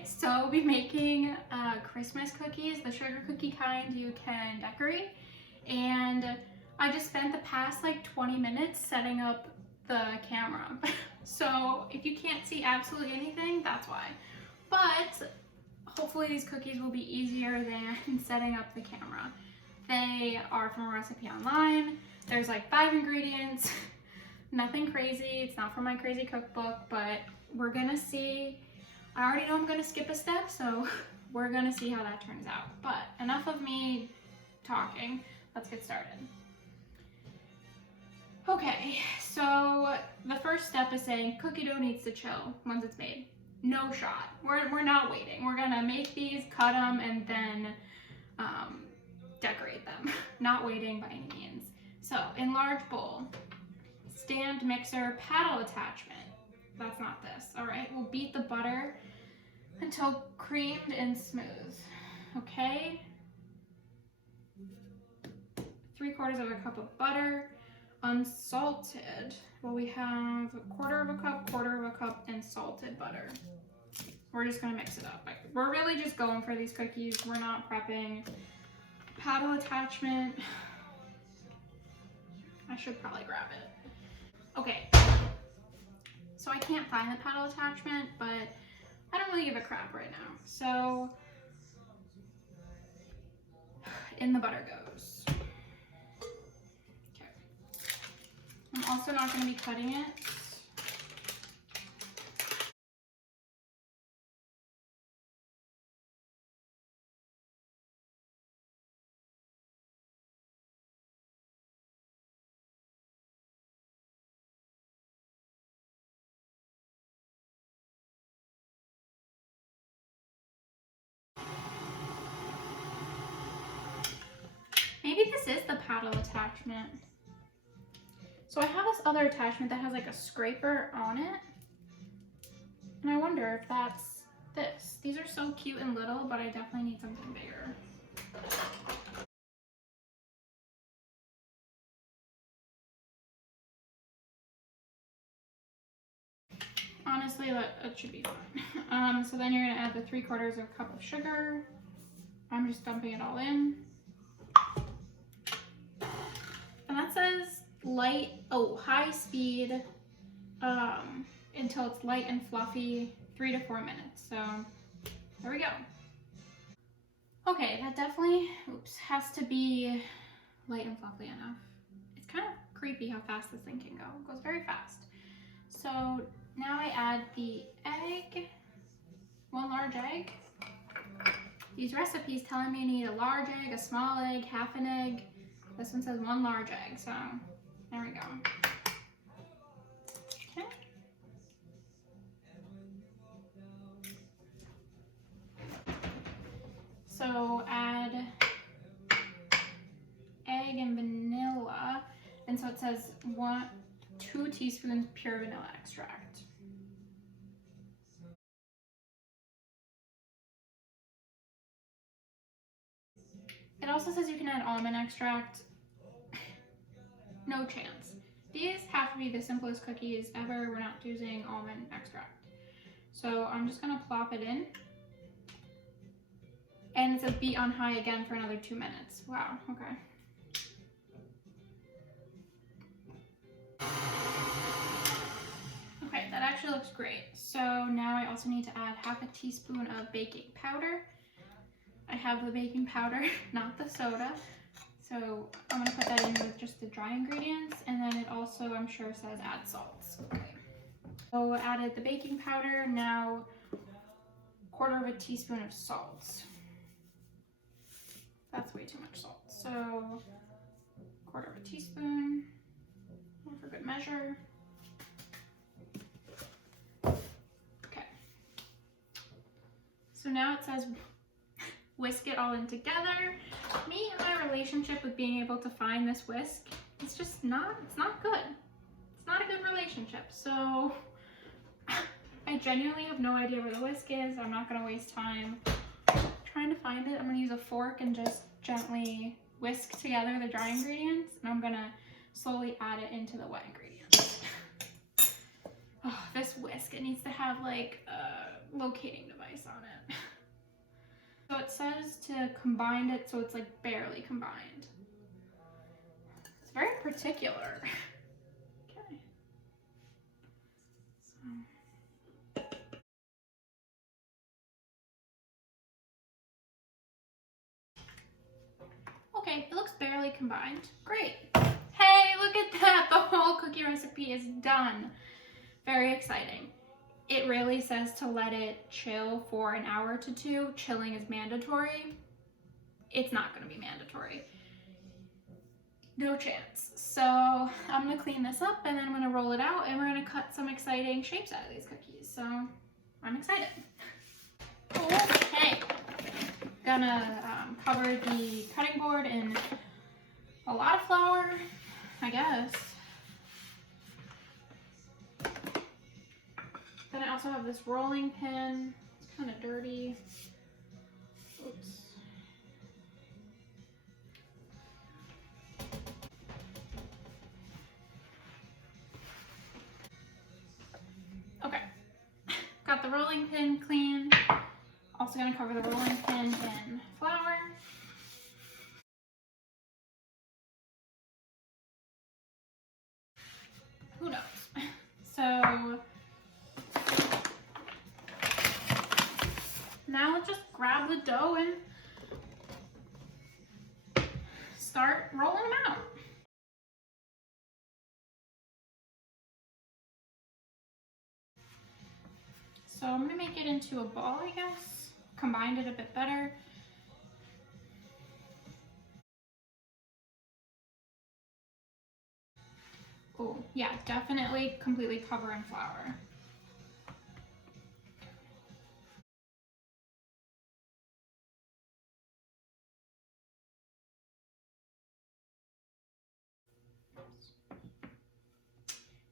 Okay, so I'll be making Christmas cookies, the sugar cookie kind you can decorate. And I just spent the past like 20 minutes setting up the camera. So if you can't see absolutely anything, that's why. But hopefully these cookies will be easier than setting up the camera. They are from a recipe online. There's like 5 ingredients, nothing crazy. It's not from my crazy cookbook, but we're gonna see. I already know I'm gonna skip a step, so we're gonna see how that turns out. But enough of me talking, let's get started. Okay, so the first step is saying cookie dough needs to chill once it's made. No shot. We're not waiting. We're gonna make these, cut them, and then decorate them. Not waiting by any means. So, in large bowl, stand mixer paddle attachment. That's not this. All right, we'll beat the butter until creamed and smooth. Okay. 3/4 of a cup of butter, unsalted. Well, we have 1/4 of a cup, 1/4 of a cup, and salted butter. We're just gonna mix it up. We're really just going for these cookies. We're not prepping. Paddle attachment. I should probably grab it. Okay. So I can't find the paddle attachment, but I don't really give a crap right now. So in the butter goes. Okay. I'm also not going to be cutting it. Maybe this is the paddle attachment. So I have this other attachment that has like a scraper on it. And I wonder if that's this. These are so cute and little, but I definitely need something bigger. Honestly, that should be fine. So then you're gonna add the 3/4 of a cup of sugar. I'm just dumping it all in. And that says high speed until it's light and fluffy, 3 to 4 minutes. So there we go. Okay, that definitely, has to be light and fluffy enough. It's kind of creepy how fast this thing can go. It goes very fast. So now I add the egg, 1 large egg. These recipes telling me you need a large egg, a small egg, half an egg. This one says 1 large egg, so there we go. Okay. So add egg and vanilla, and so it says 2 teaspoons pure vanilla extract. It also says you can add almond extract. No chance. These have to be the simplest cookies ever. We're not using almond extract. So I'm just gonna plop it in. And it says beat on high again for another 2 minutes. Wow, okay. Okay, that actually looks great. So now I also need to add half a teaspoon of baking powder. I have the baking powder, not the soda. So I'm gonna put that in with just the dry ingredients, and then it also, I'm sure, says add salts. Okay. So added the baking powder, now 1/4 of a teaspoon of salt. That's way too much salt. So 1/4 of a teaspoon, for good measure. Okay. So now it says whisk it all in together. Me and my relationship with being able to find this whisk, it's just not, it's not good. It's not a good relationship. So I genuinely have no idea where the whisk is. I'm not gonna waste time trying to find it. I'm gonna use a fork and just gently whisk together the dry ingredients, and I'm gonna slowly add it into the wet ingredients. Oh, this whisk, it needs to have like locating device on it. So it says to combine it so it's like barely combined. It's very particular. Okay. So. Okay, it looks barely combined. Great. Hey, look at that. The whole cookie recipe is done. Very exciting. It really says to let it chill for an hour to 2. Chilling is mandatory. It's not going to be mandatory. No chance. So I'm going to clean this up and then I'm going to roll it out and we're going to cut some exciting shapes out of these cookies. So I'm excited. Okay. Gonna cover the cutting board in a lot of flour, I guess. Then I also have this rolling pin. It's kind of dirty. Oops. Okay. Got the rolling pin clean. Also gonna cover the rolling pin in flour. Who knows? So now let's just grab the dough and start rolling them out. So I'm gonna make it into a ball, I guess. Combined it a bit better. Oh, yeah, definitely completely cover in flour.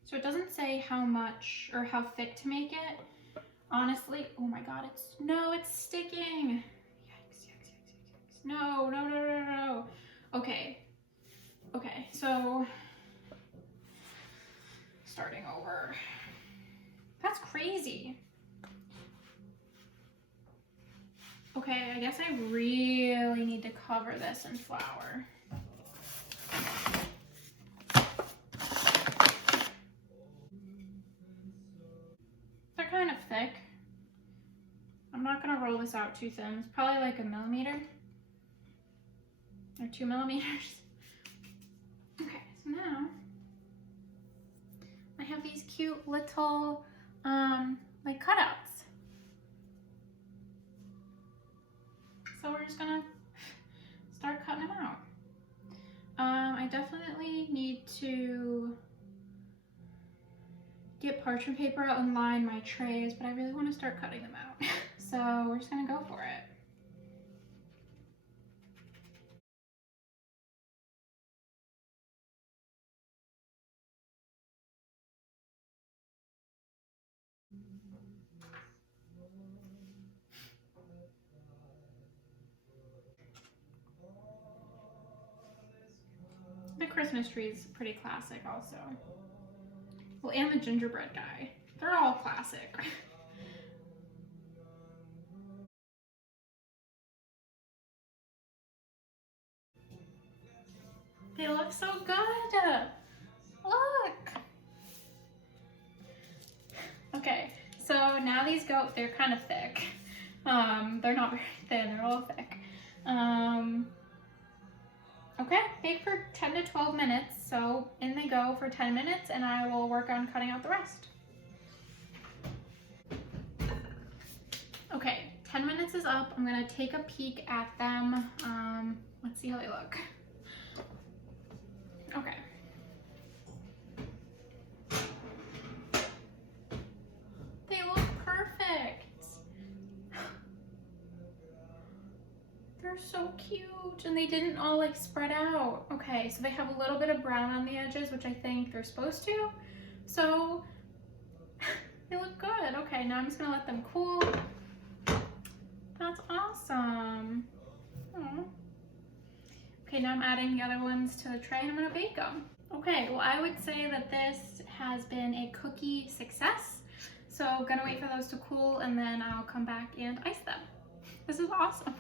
So it doesn't say how much or how thick to make it. Honestly, oh my god, it's sticking. Yikes, yikes, yikes, yikes. No, no, no, no, no. Okay, so starting over. That's crazy. Okay, I guess I really need to cover this in flour. They're kind of thick. I'm not gonna roll this out too thin. It's probably like 1 millimeter or 2 millimeters. Okay, so now I have these cute little like cutouts. So we're just gonna start cutting them out. I definitely need to get parchment paper out and line my trays, but I really want to start cutting them out. So we're just gonna go for it. The Christmas tree is pretty classic also. Well, and the gingerbread guy. They're all classic. They look so good. Look. Okay, so now these they're kind of thick. They're not very thin, they're all thick. Okay, bake for 10 to 12 minutes. So in they go for 10 minutes and I will work on cutting out the rest. Okay, 10 minutes is up. I'm gonna take a peek at them. Let's see how they look. Okay. They look perfect. They're so cute and they didn't all like spread out. Okay, so they have a little bit of brown on the edges, which I think they're supposed to. So they look good. Okay, now I'm just gonna let them cool. That's awesome. Aww. Okay, now I'm adding the other ones to the tray and I'm gonna bake them. Okay, well I would say that this has been a cookie success. So gonna wait for those to cool and then I'll come back and ice them. This is awesome.